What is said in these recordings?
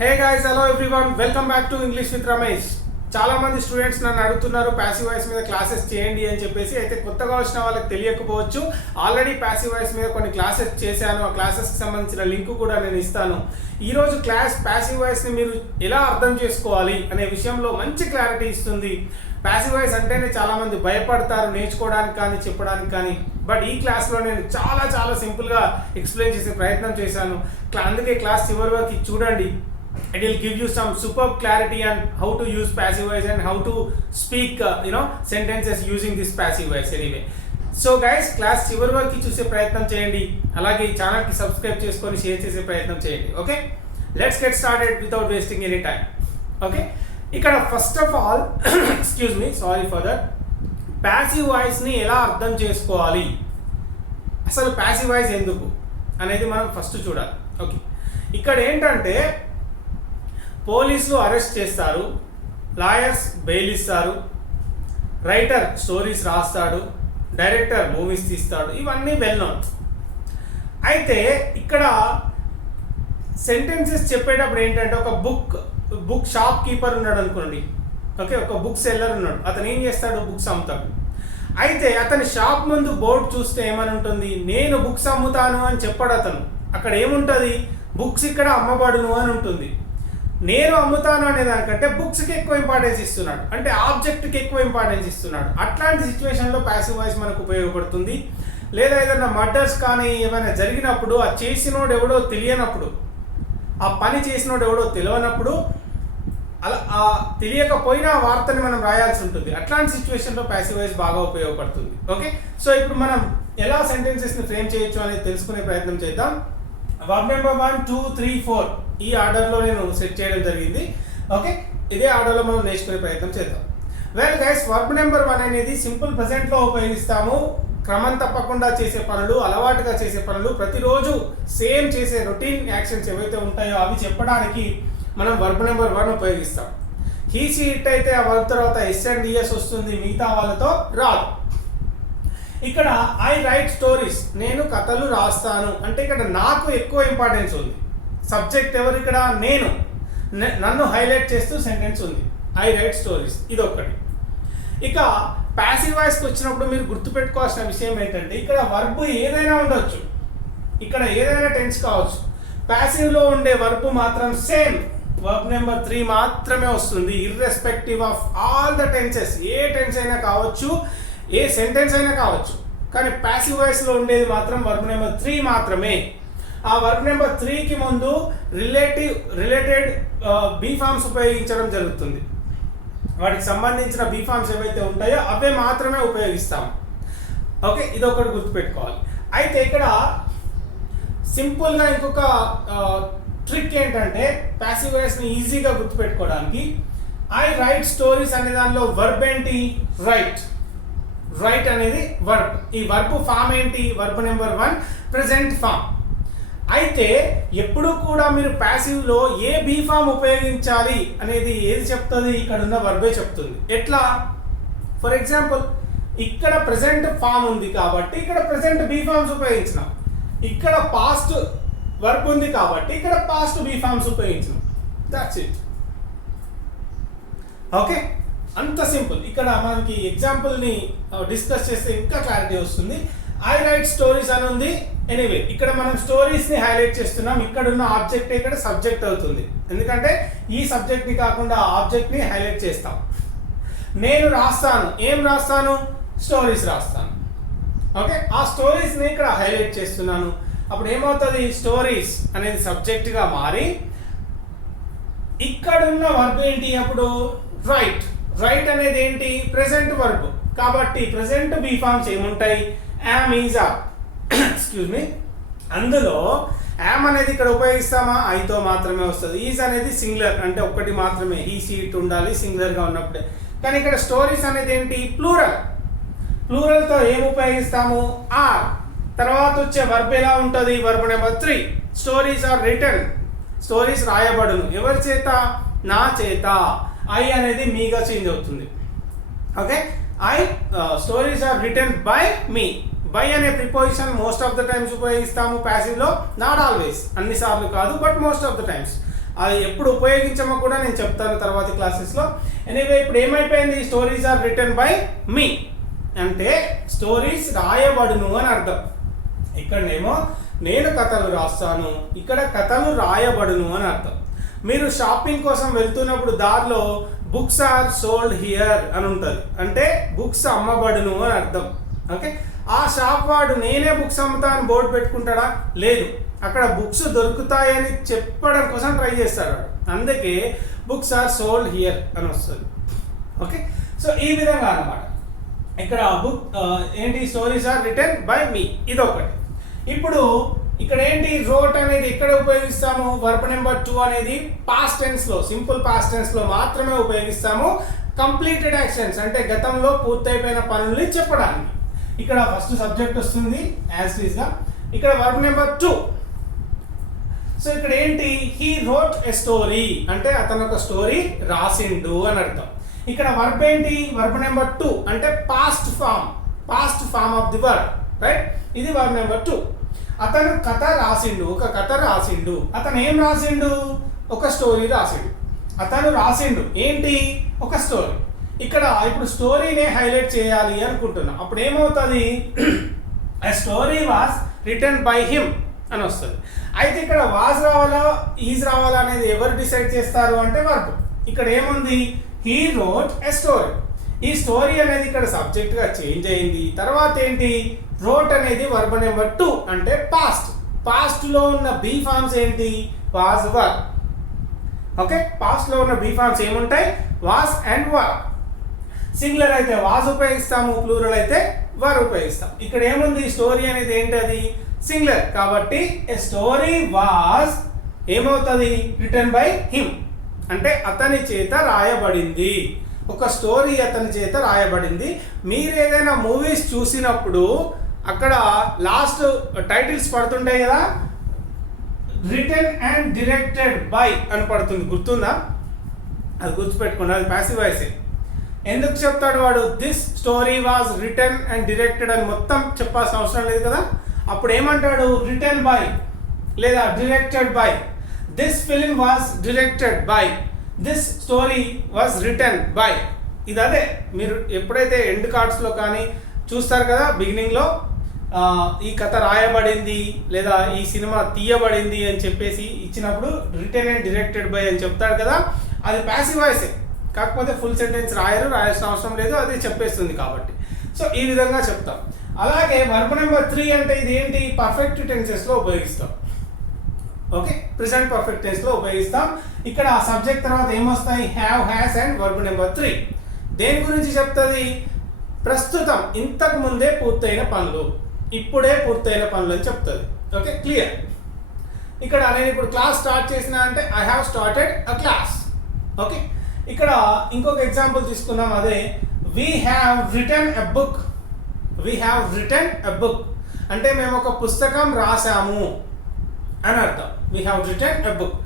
Hey guys, hello everyone, welcome back to English with Ramesh. చాలా మంది students నన్ను అడుగుతున్నారు ప్యాసివ్ వాయిస్ మీద క్లాసెస్ చేయండి అని చెప్పేసి. అయితే కొత్తగా వచ్చిన వాళ్ళకి తెలియకపోవచ్చు, ఆల్రెడీ ప్యాసివ్ వాయిస్ మీద కొన్ని క్లాసెస్ చేశాను. ఆ క్లాసెస్కి సంబంధించిన లింక్ కూడా నేను ఇస్తాను. ఈరోజు క్లాస్ ప్యాసివ్ వాయిస్ని మీరు ఎలా అర్థం చేసుకోవాలి అనే విషయంలో మంచి క్లారిటీ ఇస్తుంది. ప్యాసివ్ వాయిస్ అంటేనే చాలామంది భయపడతారు నేర్చుకోవడానికి కానీ చెప్పడానికి కానీ. బట్ ఈ క్లాస్లో నేను చాలా సింపుల్గా ఎక్స్ప్లెయిన్ చేసే ప్రయత్నం చేశాను. అందుకే క్లాస్ చివరి వరకు చూడండి. It will give you some superb clarity on how to use passive voice and how to speak sentences using this passive voice anyway. So guys, class చివరి వరకు చూసే ప్రయత్నం చేయండి. అలాగే ఈ ఛానల్కి సబ్స్క్రైబ్ చేసుకొని షేర్ చేసే ప్రయత్నం చేయండి. Okay, let's get started without wasting any time. Okay, ఇక్కడ first of all excuse me, sorry for that, passive వాయిస్ని ఎలా అర్థం చేసుకోవాలి, అసలు ప్యాసివ్ వాయిస్ ఎందుకు అనేది మనం ఫస్ట్ చూడాలి. ఓకే, ఇక్కడ ఏంటంటే పోలీసులు అరెస్ట్ చేస్తారు, లాయర్స్ బెయిల్ ఇస్తారు, రైటర్ స్టోరీస్ రాస్తాడు, డైరెక్టర్ మూవీస్ తీస్తాడు, ఇవన్నీ వెల్ నోన్. అయితే ఇక్కడ సెంటెన్సెస్ చెప్పేటప్పుడు ఏంటంటే ఒక బుక్ షాప్ కీపర్ ఉన్నాడు అనుకోండి. ఓకే, ఒక బుక్ సెల్లర్ ఉన్నాడు, అతను ఏం చేస్తాడు, బుక్స్ అమ్ముతాడు. అయితే అతని షాప్ ముందు బోర్డు చూస్తే ఏమని ఉంటుంది, నేను బుక్స్ అమ్ముతాను అని చెప్పాడు అతను. అక్కడ ఏముంటుంది, బుక్స్ ఇక్కడ అమ్మబడును అని ఉంటుంది. నేను అమ్ముతాను అనే దానికంటే బుక్స్కి ఎక్కువ ఇంపార్టెన్స్ ఇస్తున్నాడు, అంటే ఆబ్జెక్ట్కి ఎక్కువ ఇంపార్టెన్స్ ఇస్తున్నాడు. అట్లాంటి సిచ్యువేషన్లో ప్యాసివ్ వాయిస్ మనకు ఉపయోగపడుతుంది. లేదా ఏదైనా మర్డర్స్ కానీ ఏమైనా జరిగినప్పుడు ఆ చేసినోడు ఎవడో తెలియనప్పుడు, ఆ పని చేసినోడు ఎవడో తెలియనప్పుడు, అలా ఆ తెలియకపోయినా ఆ వార్తని మనం రాయాల్సి ఉంటుంది. అట్లాంటి సిచ్యువేషన్లో ప్యాసివ్ వాయిస్ బాగా ఉపయోగపడుతుంది. ఓకే, సో ఇప్పుడు మనం ఎలా సెంటెన్సెస్ని ఫ్రేమ్ చేయొచ్చు అనేది తెలుసుకునే ప్రయత్నం చేద్దాం. వర్బ్ నెంబర్ 1, 2, 3, 4 ఈ ఆర్డర్లో నేను సెట్ చేయడం జరిగింది. ఓకే, ఇదే ఆర్డర్లో మనం నేర్చుకునే ప్రయత్నం చేద్దాం. వెల్ గైస్, వర్బ్ నెంబర్ 1 అనేది సింపుల్ ప్రెజెంట్లో ఉపయోగిస్తాము. క్రమం తప్పకుండా చేసే పనులు, అలవాటుగా చేసే పనులు, ప్రతిరోజు సేమ్ చేసే రొటీన్ యాక్షన్స్ ఏవైతే ఉంటాయో అవి చెప్పడానికి మనం వర్బ్ నెంబర్ 1 ఉపయోగిస్తాం. హీ షీ ఇట్ అయితే ఆ వర్బ్ తర్వాత ఎస్ అండ్ డిఎస్ వస్తుంది, మిగతా వాళ్ళతో రాదు. ఇక్కడ ఐ రైట్ స్టోరీస్, నేను కథలు రాస్తాను అంటే ఇక్కడ నాకు ఎక్కువ ఇంపార్టెన్స్ ఉంది. సబ్జెక్ట్ ఎవరు ఇక్కడ, నేను, నన్ను హైలైట్ చేస్తూ సెంటెన్స్ ఉంది, ఐ రైట్ స్టోరీస్, ఇది ఒక్కటి. ఇక ప్యాసివ్ వాయిస్కి వచ్చినప్పుడు మీరు గుర్తుపెట్టుకోవాల్సిన విషయం ఏంటంటే ఇక్కడ వర్బ్ ఏదైనా ఉండొచ్చు, ఇక్కడ ఏదైనా టెన్స్ కావచ్చు. ప్యాసివ్లో ఉండే వర్బ్ మాత్రం సేమ్ వర్బ్ నెంబర్ 3 మాత్రమే వస్తుంది, irrespective of all the tenses. ఏ టెన్స్ అయినా కావచ్చు, ఏ సెంటెన్స్ అయినా కావచ్చు, కానీ ప్యాసివ్ వాయిస్లో ఉండేది మాత్రం వర్బ్ నెంబర్ 3 మాత్రమే. ఆ వర్బ్ నెంబర్ 3కి ముందు రిలేటెడ్ బీ ఫార్మ్స్ ఉపయోగించడం జరుగుతుంది. వాటికి సంబంధించిన బీ ఫార్మ్స్ ఏవైతే ఉంటాయో అవే మాత్రమే ఉపయోగిస్తాం. ఓకే, ఇది ఒకటి గుర్తుపెట్టుకోవాలి. అయితే ఇక్కడ సింపుల్గా ఇంకొక ట్రిక్ ఏంటంటే ప్యాసివ్ వాయిస్ని ఈజీగా గుర్తుపెట్టుకోవడానికి, ఐ రైట్ స్టోరీస్ అనే దానిలో వర్బ్ ఏంటి, రైట్. రైట్ అనేది వర్బ్. ఈ వర్బ్ ఫామ్ ఏంటి, వర్బ్ నెంబర్ 1 ప్రెజెంట్ ఫామ్. అయితే ఎప్పుడు కూడా మీరు ప్యాసివ్లో ఏ బీ ఫామ్ ఉపయోగించాలి అనేది ఏది చెప్తుంది, ఇక్కడ ఉన్న వర్బే చెప్తుంది. ఎట్లా, ఫర్ ఎగ్జాంపుల్ ఇక్కడ ప్రెజెంట్ ఫామ్ ఉంది కాబట్టి ఇక్కడ ప్రెజెంట్ బీ ఫామ్స్ ఉపయోగించినాం. ఇక్కడ పాస్ట్ వర్బ్ ఉంది కాబట్టి ఇక్కడ పాస్ట్ బీ ఫామ్స్ ఉపయోగించినాం. That's it. ఓకే, అంత సింపుల్. ఇక్కడ మనకి ఎగ్జాంపుల్ని డిస్కస్ చేస్తే ఇంకా క్లారిటీ వస్తుంది. ఐ రైట్ స్టోరీస్ అని ఉంది. ఎనీవే ఇక్కడ మనం స్టోరీస్ని హైలైట్ చేస్తున్నాం. ఇక్కడ ఉన్న ఆబ్జెక్ట్ ఇక్కడ సబ్జెక్ట్ అవుతుంది, ఎందుకంటే ఈ సబ్జెక్ట్ని కాకుండా ఆబ్జెక్ట్ని హైలైట్ చేస్తాం. నేను రాస్తాను, ఏం రాస్తాను, స్టోరీస్ రాస్తాను. ఓకే, ఆ స్టోరీస్ని ఇక్కడ హైలైట్ చేస్తున్నాను. అప్పుడు ఏమవుతుంది, స్టోరీస్ అనేది సబ్జెక్ట్గా మారి ఇక్కడున్న వర్బ్ ఏంటి అప్పుడు, రైట్. రైట్ అనేది ఏంటి, ప్రెజెంట్ వర్బ్ కాబట్టి ప్రెజెంట్ బీ ఫార్మ్స్ ఏముంటాయి, am, is, are. Excuse me, అందులో యామ్ అనేది ఇక్కడ ఉపయోగిస్తామా, ఐతో మాత్రమే వస్తుంది. ఈజ్ అనేది సింగులర్, అంటే ఒక్కటి మాత్రమే, ఈ సీట్ ఉండాలి సింగులర్గా ఉన్నప్పుడే. కానీ ఇక్కడ స్టోరీస్ అనేది ఏంటి, ప్లూరల్. ప్లూరల్తో ఏం ఉపయోగిస్తాము, ఆర్. తర్వాత వచ్చే వర్బ్ ఎలా ఉంటుంది, verb number 3 stories are written, stories రాయబడును. ఎవరి చేత, నా చేత. ఐ అనేది మీగా చేంజ్ అవుతుంది. Okay, stories are written by me. By అనే preposition most of the times ఉపయోగిస్తాము ప్యాసివ్లో, నాట్ ఆల్వేస్, అన్నిసార్లు కాదు, but most of the times. అది ఎప్పుడు ఉపయోగించమో కూడా నేను చెప్తాను తర్వాతి క్లాసెస్లో. ఎనీవే ఇప్పుడు ఏమైపోయింది, స్టోరీస్ ఆర్ రిటన్ బై మీ అంటే స్టోరీస్ రాయబడును అని అర్థం. ఇక్కడనేమో నేను కథలు రాస్తాను, ఇక్కడ కథలు రాయబడును అని అర్థం. మీరు షాపింగ్ కోసం వెళ్తున్నప్పుడు దారిలో బుక్స్ ఆర్ సోల్డ్ హియర్ అని ఉంటుంది, అంటే బుక్స్ అమ్మబడును అని అర్థం. ఓకే, ఆ షాప్ వాడు నేనే బుక్స్ అమ్ముతా అని బోర్డు పెట్టుకుంటాడా? లేదు, అక్కడ బుక్స్ దొరుకుతాయని చెప్పడం కోసం ట్రై చేస్తాడు. అందుకే బుక్స్ ఆర్ సోల్డ్ హియర్ అని వస్తుంది. ఓకే, సో ఈ విధంగా అన్నమాట. ఇక్కడ బుక్ ఏంటి, స్టోరీస్ ఆర్ రిటన్ బై మీ, ఇదొకటి. ఇప్పుడు ఇక్కడ ఏంటి, రోట్ అనేది ఎక్కడ ఉపయోగిస్తాము, వర్బ్ నెంబర్ 2 అనేది పాస్ట్ టెన్స్లో, సింపుల్ పాస్ట్ టెన్స్లో మాత్రమే ఉపయోగిస్తాము. కంప్లీటెడ్ యాక్షన్స్ అంటే గతంలో పూర్తయిపోయిన పనుల్ని చెప్పడానికి. ఇక్కడ ఫస్ట్ సబ్జెక్ట్ వస్తుంది యాజ్ ఇట్ ఈస్ గా, ఇక్కడ వర్బ్ నెంబర్ 2. సో ఇక్కడ ఏంటి, హీ రోట్ ఎ స్టోరీ అంటే అతను ఒక స్టోరీ రాసిండు అని అర్థం. ఇక్కడ వర్బ్ ఏంటి, వర్బ్ నెంబర్ 2 అంటే past form of the verb, right. ఇది వర్బ్ నెంబర్ 2. అతను కథ రాసిండు, ఒక కథ రాసిండు. అతను ఏం రాసిండు, ఒక స్టోరీ రాసిండు. అతను రాసిండు ఏంటి, ఒక స్టోరీ. ఇక్కడ ఇప్పుడు స్టోరీనే హైలైట్ చేయాలి అనుకుంటున్నా. అప్పుడు ఏమవుతుంది, a story was written by him అని వస్తుంది. అయితే ఇక్కడ వాజ్ రావాలా ఈజ్ రావాలా అనేది ఎవరు డిసైడ్ చేస్తారు అంటే వర్బ్. ఇక్కడ ఏముంది, హీ రోట్ ఎ స్టోరీ. ఈ స్టోరీ అనేది ఇక్కడ సబ్జెక్ట్ గా చేంజ్ అయింది. తర్వాత ఏంటి, రోట్ అనేది వర్బ్ నెంబర్ 2 అంటే పాస్ట్ లో ఉన్న బీ ఫార్మ్స్ ఏంటి, వాజ్ వర్. ఓకే, పాస్ట్ లో ఉన్న బీ ఫార్మ్స్ ఏముంటాయి, వాజ్ అండ్ వర్. సింగులర్ అయితే వాజ్ ఉపయోగిస్తాము, ప్లూరల్ అయితే వర్ ఉపయోగిస్తాం. ఇక్కడ ఏముంది, స్టోరీ అనేది ఏంటి, అది సింగులర్ కాబట్టి ఏ స్టోరీ వాజ్ ఏమవుతుంది, రిటన్ బై హిమ్ అంటే అతని చేత రాయబడింది. ఒక స్టోరీ అతని చేత రాయబడింది. మీరు ఏదైనా మూవీస్ చూసినప్పుడు అక్కడ లాస్ట్ టైటిల్స్ పడుతుంటాయి కదా, రిటన్ అండ్ డైరెక్టెడ్ బై అని పడుతుంది, గుర్తుందా? అది గుర్తుపెట్టుకోండి, అది ప్యాసివ్ వాయిస్. ఎందుకు చెప్తాడు వాడు, this story was written and directed అని మొత్తం చెప్పాల్సిన అవసరం లేదు కదా. అప్పుడు ఏమంటాడు, రిటన్ బై లేదా directed by. This film was directed by, this story was written by. ఇది అదే మీరు ఎప్పుడైతే ఎండ్ కార్డ్స్లో కానీ చూస్తారు కదా, బిగినింగ్లో ఈ కథ రాయబడింది లేదా ఈ సినిమా తీయబడింది అని చెప్పేసి ఇచ్చినప్పుడు రిటన్ అండ్ డైరెక్టెడ్ బై అని చెప్తాడు కదా, అది ప్యాసివ్ వాయిసే. కాకపోతే ఫుల్ సెంటెన్స్ రాయాల్సిన అవసరం లేదు, అది చెప్పేస్తుంది కాబట్టి. సో ఈ విధంగా చెప్తాం. అలాగే వర్బ్ నెంబర్ 3 అంటే ఇది ఏంటి, పర్ఫెక్ట్ టెన్సెస్లో ఉపయోగిస్తాం. ఓకే, ప్రెజెంట్ పర్ఫెక్ట్ టెన్స్లో ఉపయోగిస్తాం. ఇక్కడ సబ్జెక్ట్ తర్వాత ఏమొస్తాయి, have, has and verb number 3. దేని గురించి చెప్తుంది, ప్రస్తుతం ఇంతకు ముందే పూర్తయిన పనులు, ఇప్పుడే పూర్తయిన పనులు అని చెప్తుంది. Okay, clear. ఇక్కడ నేను ఇప్పుడు క్లాస్ స్టార్ట్ చేసిన అంటే I have started a class. Okay, ఇక్కడ ఇంకొక ఎగ్జాంపుల్ తీసుకున్నాం, అదే we have written a book. We have written a book అంటే మేము ఒక పుస్తకం రాసాము అని అర్థం. We have written a book.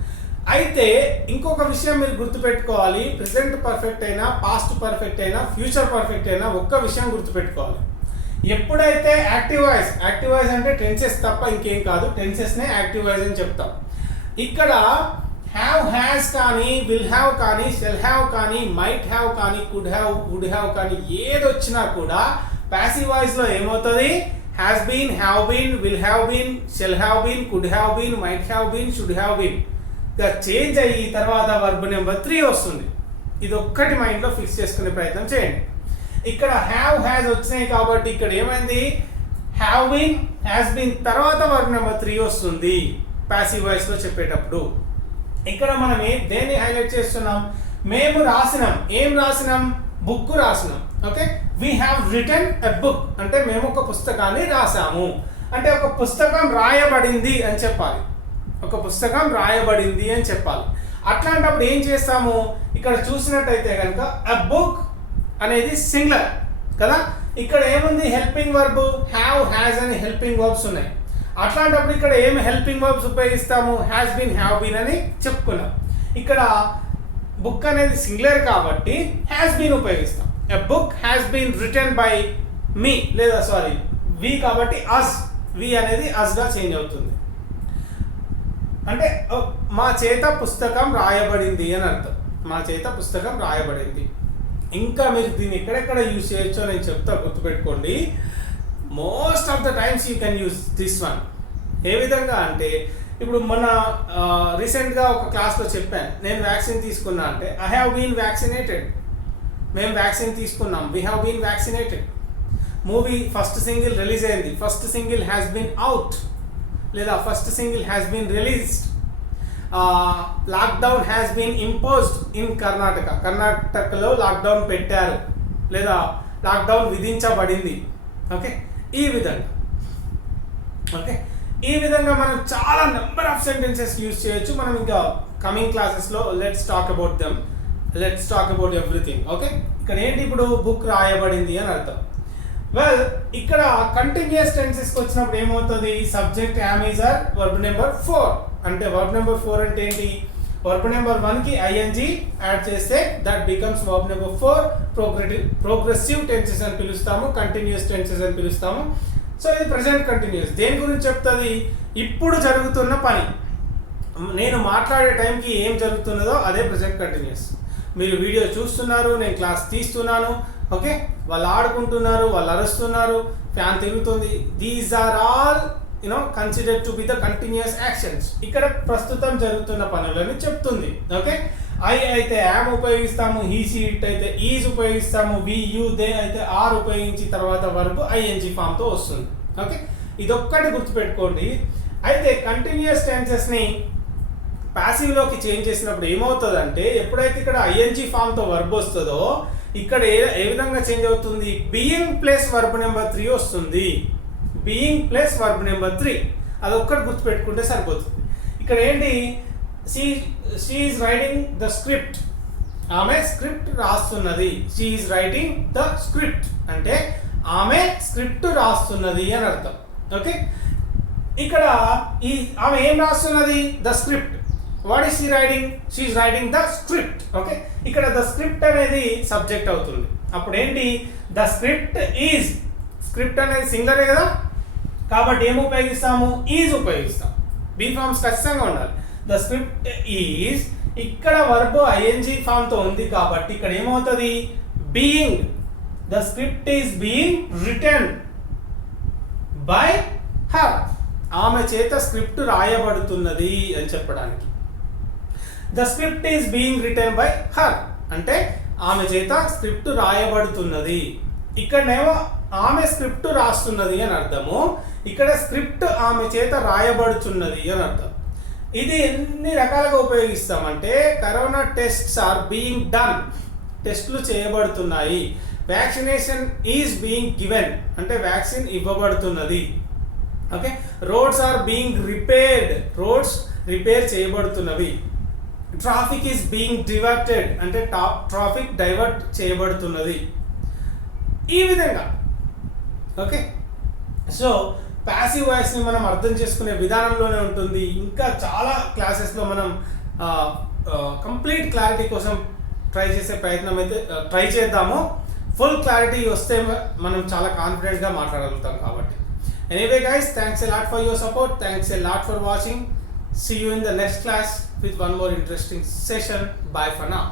అయితే ఇంకొక విషయం మీరు గుర్తుపెట్టుకోవాలి, ప్రెసెంట్ పర్ఫెక్ట్ అయినా, పాస్ట్ పర్ఫెక్ట్ అయినా, ఫ్యూచర్ పర్ఫెక్ట్ అయినా ఒక్క విషయం గుర్తుపెట్టుకోవాలి. ఎప్పుడైతే యాక్టివ్ వాయిస్ అంటే టెన్సెస్ తప్ప ఇంకేం కాదు, టెన్సెస్నే యాక్టివ్ వాయిస్ అని చెప్తాం. ఇక్కడ హ్యావ్, హ్యాస్ కానీ, విల్ హ్యావ్ కానీ, షెల్ హ్యావ్ కానీ, మైట్ హ్యావ్ కానీ, కుడ్ హ్యావ్, వుడ్ హ్యావ్ కానీ ఏది వచ్చినా కూడా ప్యాసివ్ వాయిస్లో ఏమవుతుంది, has been, have been, will have been, shall have been, could have been, might have been, should have been ఇక చేంజ్ అయ్యి తర్వాత వర్బ్ నెంబర్ 3 వస్తుంది. ఇది ఒక్కటి మైండ్లో ఫిక్స్ చేసుకునే ప్రయత్నం చేయండి. ఇక్కడ హ్యావ్, హ్యాస్ వచ్చినాయి కాబట్టి ఇక్కడ ఏమైంది, హ్యావ్ బీన్, హ్యాస్ బీన్ తర్వాత వర్బ్ నెంబర్ 3 వస్తుంది ప్యాసివ్ వాయిస్లో చెప్పేటప్పుడు. ఇక్కడ మనం దేన్ని హైలైట్ చేస్తున్నాం, మేము రాసినాం. ఏం రాసినాం, బుక్ రాసినాం. Okay, we have written a book అంటే మేము ఒక పుస్తకాన్ని రాసాము. అంటే ఒక పుస్తకం రాయబడింది అని చెప్పాలి, ఒక పుస్తకం రాయబడింది అని చెప్పాలి. అట్లాంటప్పుడు ఏం చేస్తాము, ఇక్కడ చూసినట్టయితే కనుక ఎ బుక్ అనేది సింగులర్ కదా. ఇక్కడ ఏముంది, హెల్పింగ్ వర్బ్, హ్యావ్, హ్యాస్ అని హెల్పింగ్ వర్బ్స్ ఉన్నాయి. అట్లాంటప్పుడు ఇక్కడ ఏమి హెల్పింగ్ వర్బ్స్ ఉపయోగిస్తాము, హ్యాస్ బీన్, హ్యావ్ బీన్ అని చెప్పుకున్నాం. ఇక్కడ బుక్ అనేది సింగులర్ కాబట్టి హ్యాస్ బీన్ ఉపయోగిస్తాం. A book has been written by me లేదా సారీ వి కాబట్టి అస్, వి అనేది అస్గా చేంజ్ అవుతుంది. అంటే మా చేత పుస్తకం రాయబడింది అని అర్థం. మా చేత పుస్తకం రాయబడింది. ఇంకా మీరు దీన్ని ఎక్కడెక్కడ యూజ్ చేయొచ్చో నేను చెప్తా, గుర్తుపెట్టుకోండి. Most of the times you can use this one. ఏ విధంగా అంటే ఇప్పుడు మొన్న రీసెంట్గా ఒక క్లాస్లో చెప్పాను, నేను వ్యాక్సిన్ తీసుకున్నా అంటే ఐ హ్యావ్ బీన్ వ్యాక్సినేటెడ్. మేము వ్యాక్సిన్ తీసుకున్నాం, we have been vaccinated. Movie first single release అయింది, first single has been out, లేదా first single has been released. Lockdown has been imposed in Karnataka. కర్ణాటకలో లాక్డౌన్ పెట్టారు, లేదా లాక్డౌన్ విధించబడింది. ఓకే, ఈ విధంగా. Okay, ఈ విధంగా మనం చాలా నెంబర్ ఆఫ్ సెంటెన్సెస్ యూజ్ చేయొచ్చు. మనం ఇంకా కమింగ్ క్లాసెస్లో let's talk about them, let's talk about everything. Okay, ఇక్కడ ఏంటి, ఇప్పుడు బుక్ రాయబడింది అని అర్థం. వెల్, ఇక్కడ కంటిన్యూస్ టెన్సెస్కి వచ్చినప్పుడు ఏమవుతుంది, subject am is are verb number 4. అంటే వర్బ్ నెంబర్ 4 అంటే ఏంటి, వర్బ్ నెంబర్ 1కి ఐఎన్జీ యాడ్ చేస్తే that becomes verb number 4. Progressive tenses అని పిలుస్తాము, కంటిన్యూస్ టెన్సెస్ అని పిలుస్తాము. సో ఇది ప్రెసెంట్ కంటిన్యూస్. దేని గురించి చెప్తుంది, ఇప్పుడు జరుగుతున్న పని. నేను మాట్లాడే టైంకి ఏం జరుగుతున్నదో అదే ప్రెసెంట్ కంటిన్యూస్. మీరు వీడియో చూస్తున్నారు, నేను క్లాస్ తీస్తున్నాను. ఓకే, వాళ్ళు ఆడుకుంటున్నారు, వాళ్ళు అరుస్తున్నారు, ఫ్యాన్ తిరుగుతుంది. These are all considered to be the continuous actions. ఇక్కడ ప్రస్తుతం జరుగుతున్న పనులని చెప్తుంది. ఓకే, ఐ అయితే యామ్ ఉపయోగిస్తాము, హీ షీ ఇట్ అయితే ఈజ్ ఉపయోగిస్తాము, వి యూ దే అయితే ఆర్ ఉపయోగించి తర్వాత వరకు ఐఎన్జీ ఫామ్తో వస్తుంది. ఓకే, ఇదొక్కటి గుర్తుపెట్టుకోండి. అయితే కంటిన్యూస్ టెన్సెస్ని ప్యాసివ్లోకి చేంజ్ చేసినప్పుడు ఏమవుతుందంటే, ఎప్పుడైతే ఇక్కడ ఐఎన్జీ ఫామ్తో వర్బ్ వస్తుందో ఇక్కడ ఏ విధంగా చేంజ్ అవుతుంది, బీయింగ్ ప్లస్ వర్బ్ నెంబర్ 3 వస్తుంది. బీయింగ్ ప్లస్ వర్బ్ నెంబర్ 3, అదొక్కటి గుర్తుపెట్టుకుంటే సరిపోతుంది. ఇక్కడ ఏంటి, she is writing the script. ఆమె స్క్రిప్ట్ రాస్తున్నది. She is writing the script అంటే ఆమె స్క్రిప్ట్ రాస్తున్నది అని అర్థం. ఓకే, ఇక్కడ ఆమె ఏం రాస్తున్నది, the script. What is she writing, she is writing the script. Okay, ఇక్కడ ద స్క్రిప్ట్ అనేది సబ్జెక్ట్ అవుతుంది. అప్పుడు ఏంటి, ద స్క్రిప్ట్ ఈజ్, స్క్రిప్ట్ అనేది సింగులరే కదా, కాబట్టి ఏం ఉపయోగిస్తాము, ఈజ్ ఉపయోగిస్తాం. బీ ఫార్మ్స్ ఖచ్చితంగా ఉండాలి. ద స్క్రిప్ట్ ఈజ్, ఇక్కడ వర్బ్ ఐఎన్జీ ఫామ్తో ఉంది కాబట్టి ఇక్కడ ఏమవుతుంది, being. The script is being written by her. ఆమె చేత స్క్రిప్ట్ రాయబడుతున్నది అని చెప్పడానికి. The script is being written by her అంటే ఆమె చేత స్క్రిప్ట్ రాయబడుతున్నది. ఇక్కడనేమో ఆమె స్క్రిప్ట్ రాస్తున్నది అని అర్థము, ఇక్కడ స్క్రిప్ట్ ఆమె చేత రాయబడుతున్నది అని అర్థం. ఇది ఎన్ని రకాలుగా ఉపయోగిస్తామంటే, corona tests are being done, టెస్టులు చేయబడుతున్నాయి. వ్యాక్సినేషన్ ఈజ్ బీయింగ్ గివెన్ అంటే వ్యాక్సిన్ ఇవ్వబడుతున్నది. Okay, roads are being repaired, roads repair చేయబడుతున్నవి. ట్రాఫిక్ ఈజ్ బీయింగ్ డివర్టెడ్ అంటే ట్రాఫిక్ డైవర్ట్ చేయబడుతున్నది. ఈ విధంగా. ఓకే, సో ప్యాసివ్ వాయిస్ని మనం అర్థం చేసుకునే విధానంలోనే ఉంటుంది. ఇంకా చాలా క్లాసెస్లో మనం కంప్లీట్ క్లారిటీ కోసం ట్రై చేద్దాము. ఫుల్ క్లారిటీ వస్తే మనం చాలా కాన్ఫిడెంట్గా మాట్లాడగలుగుతాం కాబట్టి. Anyway guys, thanks a lot for your support, thanks a lot for watching. See you in the next class with one more interesting session. Bye for now.